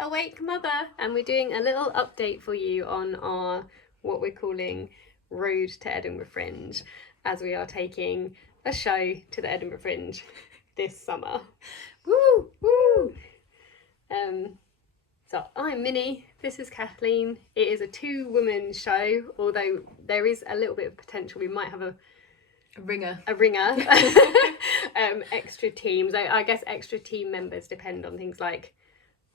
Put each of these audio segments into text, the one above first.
Awake Mother, and we're doing a little update for you on our, what we're calling Road to Edinburgh Fringe, as we are taking a show to the Edinburgh Fringe this summer. Woo! Woo! So I'm Minnie, this is Kathleen. It is a 2-woman show, although there is a little bit of potential we might have a ringer. Extra teams. I guess extra team members depend on things like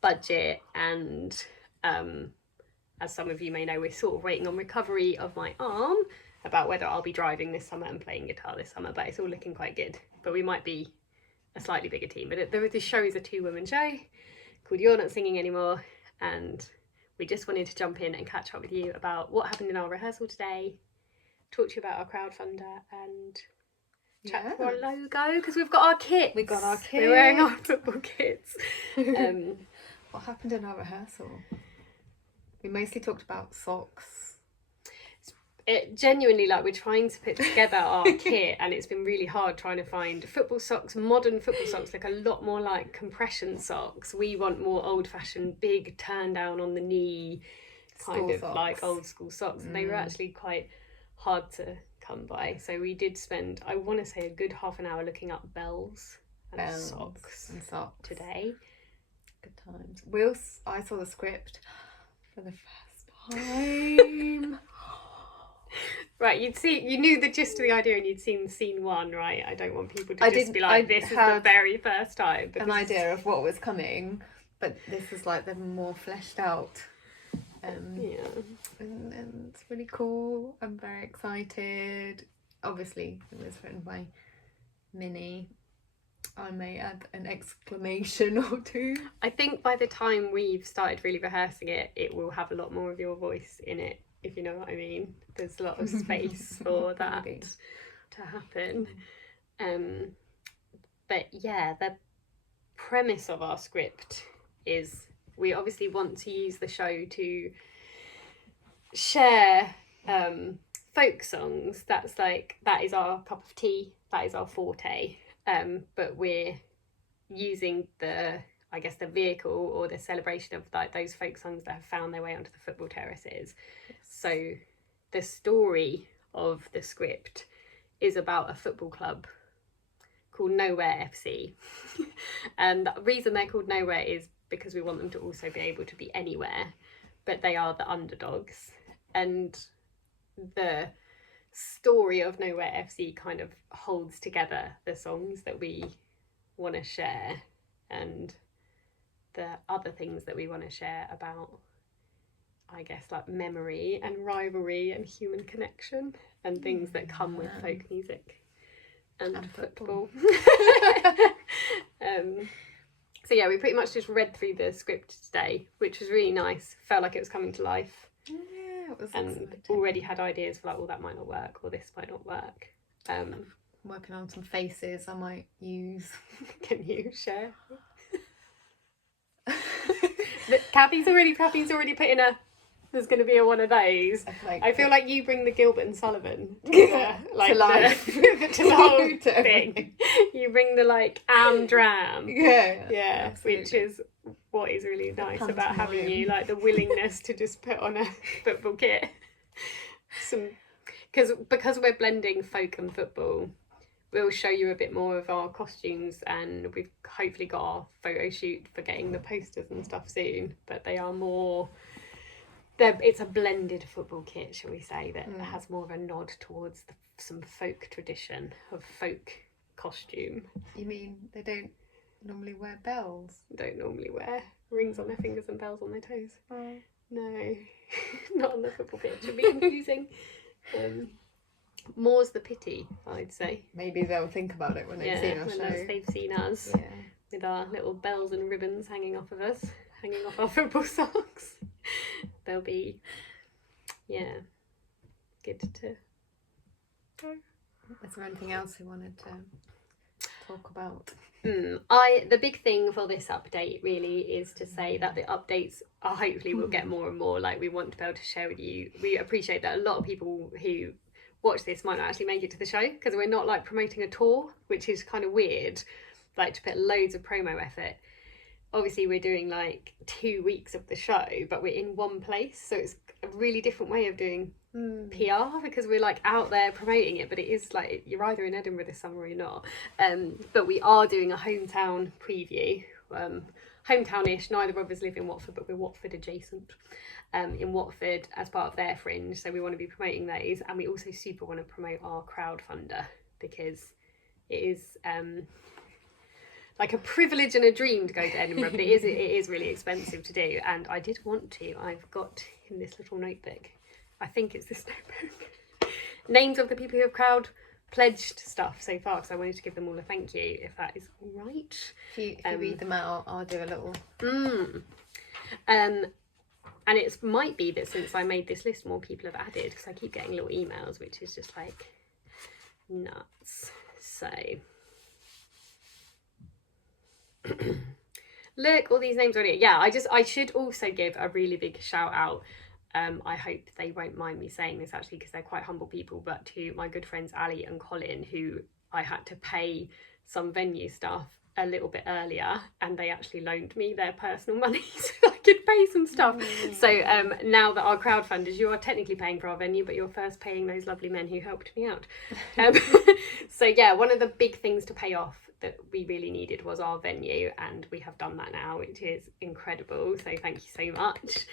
budget and as some of you may know, we're sort of waiting on recovery of my arm about whether I'll be driving this summer and playing guitar this summer, but it's all looking quite good. But we might be a slightly bigger team. But the show is a 2-woman show called You're Not Singing Anymore, and we just wanted to jump in and catch up with you about what happened in our rehearsal today, talk to you about our crowdfunder and chat for our logo, because we've got our kits. We're wearing our football kits. What happened in our rehearsal? We mostly talked about socks. It genuinely, like, we're trying to put together our kit, and it's been really hard trying to find football socks. Modern football socks look a lot more like compression socks. We want more old-fashioned, big turn down on the knee, kind of socks. Like old school socks. And they were actually quite hard to come by. So we did spend, I want to say, a good half an hour looking up bells and socks today. Good times. I saw the script for the first time. Right, you knew the gist of the idea and you'd seen scene 1, right? I don't want people to just be like, this is the very first time. But an idea of what was coming, but this is like the more fleshed out. And it's really cool. I'm very excited. Obviously, it was written by Minnie. I may add an exclamation or two. I think by the time we've started really rehearsing it, it will have a lot more of your voice in it, if you know what I mean. There's a lot of space for that to happen. But yeah, the premise of our script is we obviously want to use the show to share folk songs. That is our cup of tea, that is our forte. But we're using the vehicle or the celebration of like those folk songs that have found their way onto the football terraces. So the story of the script is about a football club called Nowhere FC. And the reason they're called Nowhere is because we want them to also be able to be anywhere, but they are the underdogs. And the story of Nowhere FC kind of holds together the songs that we want to share and the other things that we want to share about, I guess, like memory and rivalry and human connection and things that come with folk music and football. So yeah, we pretty much just read through the script today, which was really nice. Felt like it was coming to life. Yeah, it was exciting. Already had ideas for like, well, that might not work or this might not work. Working on some faces I might use. Can you share? Kathy's already put in there's going to be one of those. I feel like you bring the Gilbert and Sullivan to life. To the whole thing. You bring the like dram. Yeah, which is what is really nice about having you, like the willingness to just put on a football kit. Because we're blending folk and football, we'll show you a bit more of our costumes, and we've hopefully got our photo shoot for getting the posters and stuff soon, but they are more, it's a blended football kit, shall we say, that has more of a nod towards some folk tradition of folk costume. You mean they don't normally wear bells? Don't normally wear rings on their fingers and bells on their toes. No, not on the football pitch. It'd be confusing. More's the pity, I'd say. Maybe they'll think about it when they've seen our show. They've seen us with our little bells and ribbons hanging off of us, hanging off our football socks. They'll be, good to go. Is there anything else we wanted to talk about? The big thing for this update really is to say that the updates are hopefully we'll get more and more. Like, we want to be able to share with you. We appreciate that a lot of people who watch this might not actually make it to the show because we're not like promoting a tour, which is kind of weird, like to put loads of promo effort obviously we're doing like 2 weeks of the show, but we're in one place, so it's a really different way of doing PR, because we're like out there promoting it, but it is like you're either in Edinburgh this summer or you're not. But we are doing a hometown preview, hometown-ish. Neither of us live in Watford, but we're Watford adjacent, in Watford as part of their Fringe, so we want to be promoting those, and we also super want to promote our crowdfunder, because it is like a privilege and a dream to go to Edinburgh, but it is really expensive to do, and I did want to. I've got in this little notebook, I think it's this notebook, names of the people who have crowd pledged stuff so far, because I wanted to give them all a thank you, if that is all right. If you read them out, I'll do a little. And it might be that since I made this list, more people have added, because I keep getting little emails, which is just like nuts. So look, all these names already. Yeah, I should also give a really big shout out. I hope they won't mind me saying this, actually, because they're quite humble people, but to my good friends Ali and Colin, who I had to pay some venue stuff a little bit earlier, and they actually loaned me their personal money so I could pay some stuff. So now that our crowdfunders, you are technically paying for our venue, but you're first paying those lovely men who helped me out. So yeah, one of the big things to pay off that we really needed was our venue, and we have done that now, which is incredible, so thank you so much.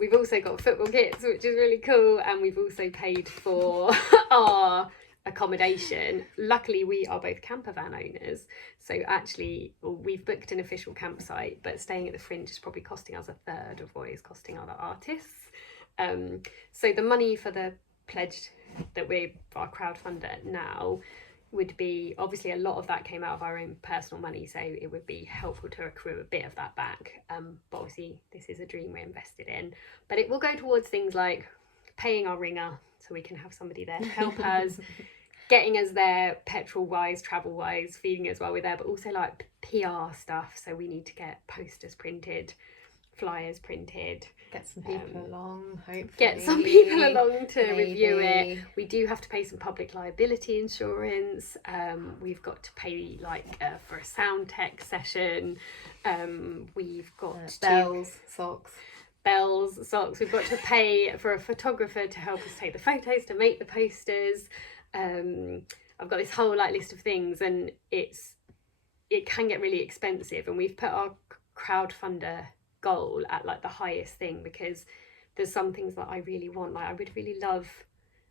We've also got football kits, which is really cool, and we've also paid for our accommodation. Luckily, we are both camper van owners, so actually we've booked an official campsite, but staying at the Fringe is probably costing us a third of what it is costing other artists. So the money for the pledge that we're our crowdfunder now would be, obviously a lot of that came out of our own personal money, so it would be helpful to accrue a bit of that back, but obviously this is a dream we're invested in, but it will go towards things like paying our ringer so we can have somebody there to help us, getting us there petrol wise, travel wise, feeding us while we're there, but also like PR stuff, so we need to get posters printed, flyers printed, get some people along, hopefully. Get some people along to review it. We do have to pay some public liability insurance. We've got to pay for a sound tech session. We've got bells, socks. We've got to pay for a photographer to help us take the photos, to make the posters. I've got this whole list of things, and it can get really expensive, and we've put our crowdfunder goal at the highest thing, because there's some things that I really want. I would really love,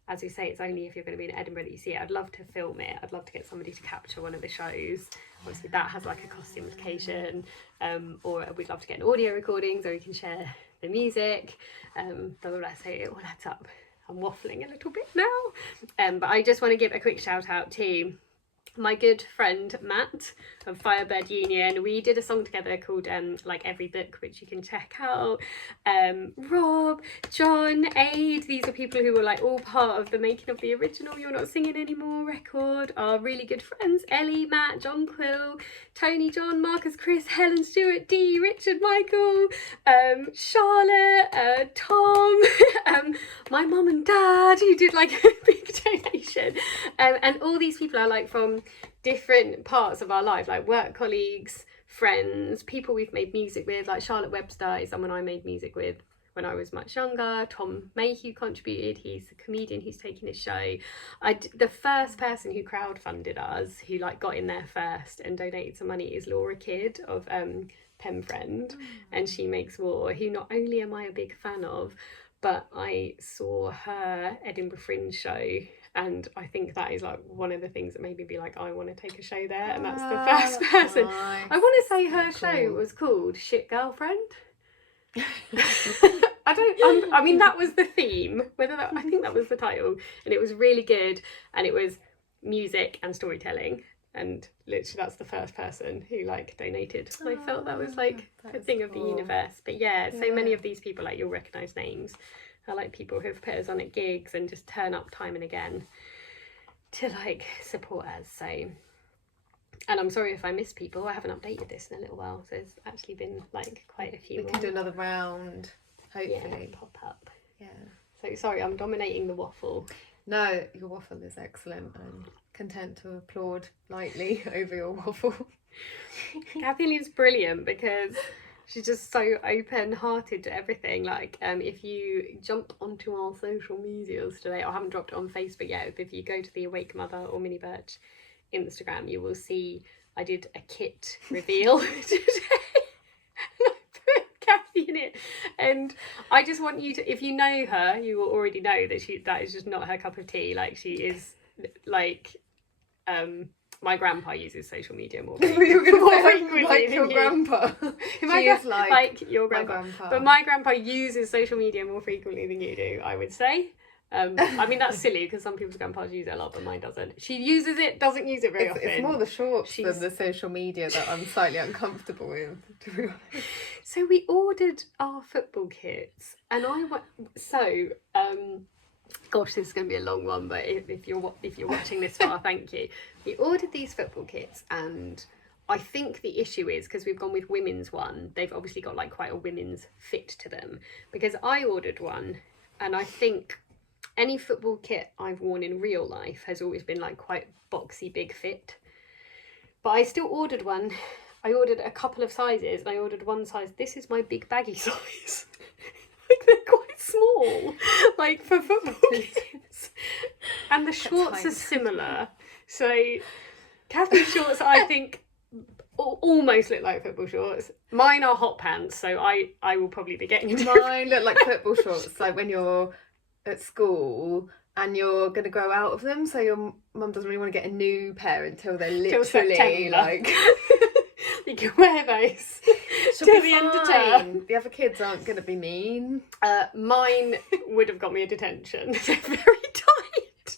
as we say, it's only if you're going to be in Edinburgh that you see it. I'd love to film it. I'd love to get somebody to capture one of the shows. Obviously that has a cost implication, or we'd love to get an audio recording so we can share the music, blah blah blah. So it all adds up. I'm waffling a little bit now, but I just want to give a quick shout out to my good friend Matt of Firebird Union. We did a song together called Every Book, which you can check out. Rob, John, Aid, these are people who were all part of the making of the original You're Not Singing Anymore record. Our really good friends Ellie, Matt, John Quill, Tony, John, Marcus, Chris, Helen, Stewart, Dee, Richard, Michael, Charlotte, Tom, my mum and dad who did a big donation, and all these people are from different parts of our life, work colleagues, friends, people we've made music with. Charlotte Webster is someone I made music with when I was much younger. Tom Mayhew contributed, he's a comedian who's taking his show. The first person who crowdfunded us, who got in there first and donated some money, is Laura Kidd of Pen Friend, and She Makes War, who not only am I a big fan of, but I saw her Edinburgh Fringe show, and I think that is one of the things that made me be I want to take a show there, and that's the first person. Nice. I want to say her show was called Shit Girlfriend. I mean that was the theme, I think that was the title, and it was really good, and it was music and storytelling, and literally that's the first person who donated, and I felt that was a thing of the universe. But yeah, so many of these people you'll recognise names are people who have put us on at gigs and just turn up time and again to support us. So, and I'm sorry if I miss people, I haven't updated this in a little while, so there's actually been quite a few. We can do another round, hopefully. Yeah, pop up. Yeah. So sorry, I'm dominating the waffle. No, your waffle is excellent. I'm content to applaud lightly over your waffle. Kathy's brilliant because she's just so open-hearted to everything. Like, if you jump onto our social medias today, I haven't dropped it on Facebook yet, but if you go to the Awake Mother or Mini Birch Instagram, you will see I did a kit reveal today. And I put Kathy in it, and I just want you to, if you know her, you will already know that that is just not her cup of tea. Like, she is like, my grandpa uses social media more frequently like than your grandpa. She is like your grandpa. grandpa. But my grandpa uses social media more frequently than you do, I would say. I mean, that's silly because some people's grandpas use it a lot, but mine doesn't. She uses it, doesn't use it very often. It's more the shorts than the social media that I'm slightly uncomfortable with, to be honest. So we ordered our football kits, and gosh, this is going to be a long one, but if you're watching this far, thank you. We ordered these football kits, and I think the issue is because we've gone with women's one. They've obviously got like quite a women's fit to them. Because I ordered one, and I think any football kit I've worn in real life has always been like quite boxy, big fit. But I still ordered one. I ordered a couple of sizes, and I ordered one size. This is my big baggy size. Like, they're quite small, like for football kits. And the shorts are similar. So Kathy's shorts, I think, almost look like football shorts. Mine are hot pants, so I will probably be getting Mine look like football shorts, like when you're at school and you're going to grow out of them, so your mum doesn't really want to get a new pair until they're literally like... You can wear those till the end of term. The other kids aren't going to be mean. Mine would have got me a detention. They're very tight.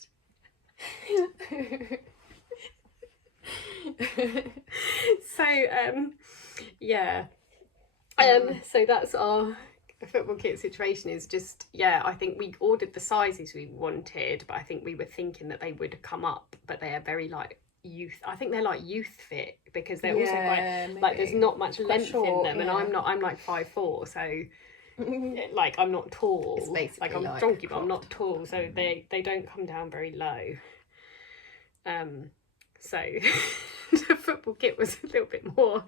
So, yeah. So that's our football kit situation. Is just, yeah, I think we ordered the sizes we wanted, but I think we were thinking that they would come up, but they are very like youth. I think they're like youth fit because they're also quite like there's not much length short, in them, and I'm like 5'4", so like I'm not tall. It's basically like I'm chunky, but I'm not tall, so they don't come down very low. So the football kit was a little bit more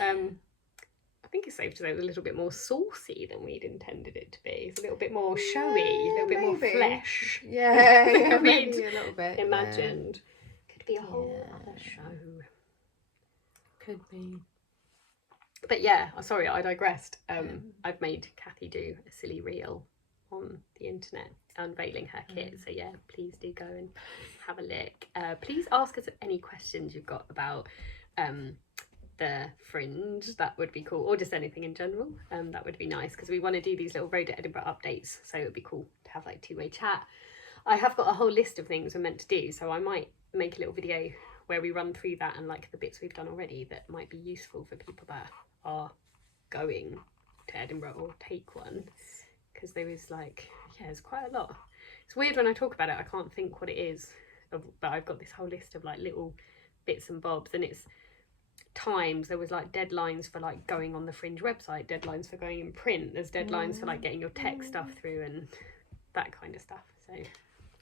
I think it's safe to say it was a little bit more saucy than we'd intended it to be. It's a little bit more showy, a little bit more flesh. Yeah, maybe a little bit. Imagined. Could be a whole other show. Could be. But yeah, sorry, I digressed. I've made Kathy do a silly reel on the internet unveiling her kit. So yeah, please do go and have a look. Please ask us any questions you've got about the Fringe. That would be cool, or just anything in general. That would be nice because we want to do these little Road to Edinburgh updates, so it would be cool to have like two-way chat. I have got a whole list of things we're meant to do, so I might make a little video where we run through that and like the bits we've done already that might be useful for people that are going to Edinburgh or take one, because there is like, yeah, there's quite a lot. It's weird when I talk about it, I can't think what it is, but I've got this whole list of like little bits and bobs, and it's times. There was like deadlines for like going on the Fringe website, deadlines for going in print, there's deadlines for like getting your tech stuff through and that kind of stuff. So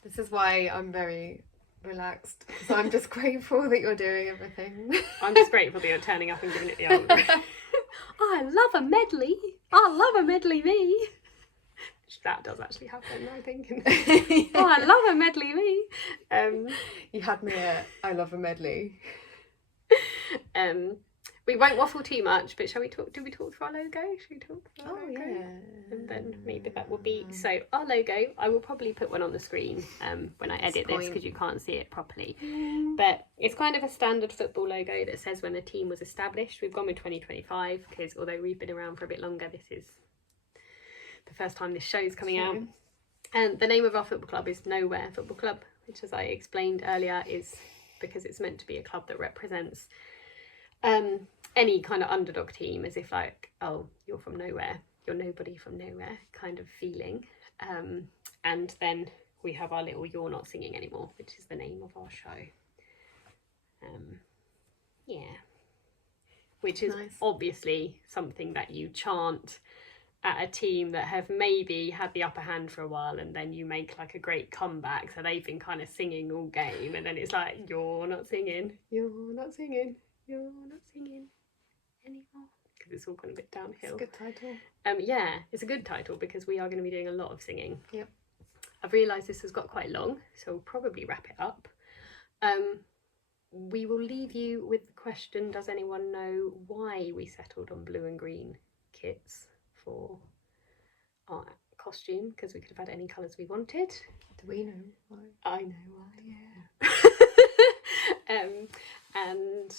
this is why I'm very relaxed, because I'm just grateful that you're doing everything. I'm just grateful that you're turning up and giving it the old I love a medley. I love a medley me. That does actually happen, I think. Oh, I love a medley me. You had me at I love a medley. We won't waffle too much, but shall we talk? Do we talk through our logo? Should we talk through our logo? Yeah. And then maybe that will be so. Our logo, I will probably put one on the screen when I edit this, because you can't see it properly. But it's kind of a standard football logo that says when the team was established. We've gone with 2025 because although we've been around for a bit longer, this is the first time this show's coming out. And the name of our football club is Nowhere Football Club, which, as I explained earlier, is because it's meant to be a club that represents any kind of underdog team, as if like, oh, you're from nowhere, you're nobody from nowhere kind of feeling. And then we have our little You're Not Singing Anymore, which is the name of our show. Which is nice. Obviously something that you chant at a team that have maybe had the upper hand for a while, and then you make like a great comeback, so they've been kind of singing all game, and then it's like, you're not singing, you're not singing, You're not singing anymore. Because it's all gone a bit downhill. It's a good title. Yeah, it's a good title because we are going to be doing a lot of singing. Yep. I've realised this has got quite long, so we'll probably wrap it up. We will leave you with the question, does anyone know why we settled on blue and green kits for our costume? Because we could have had any colours we wanted. Do we know why? I know why, yeah. And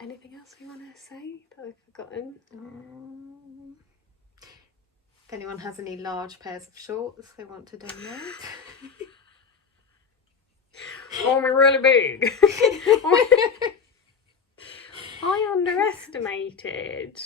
anything else we want to say that I've forgotten? If anyone has any large pairs of shorts they want to donate. Oh, we're really big. I underestimated.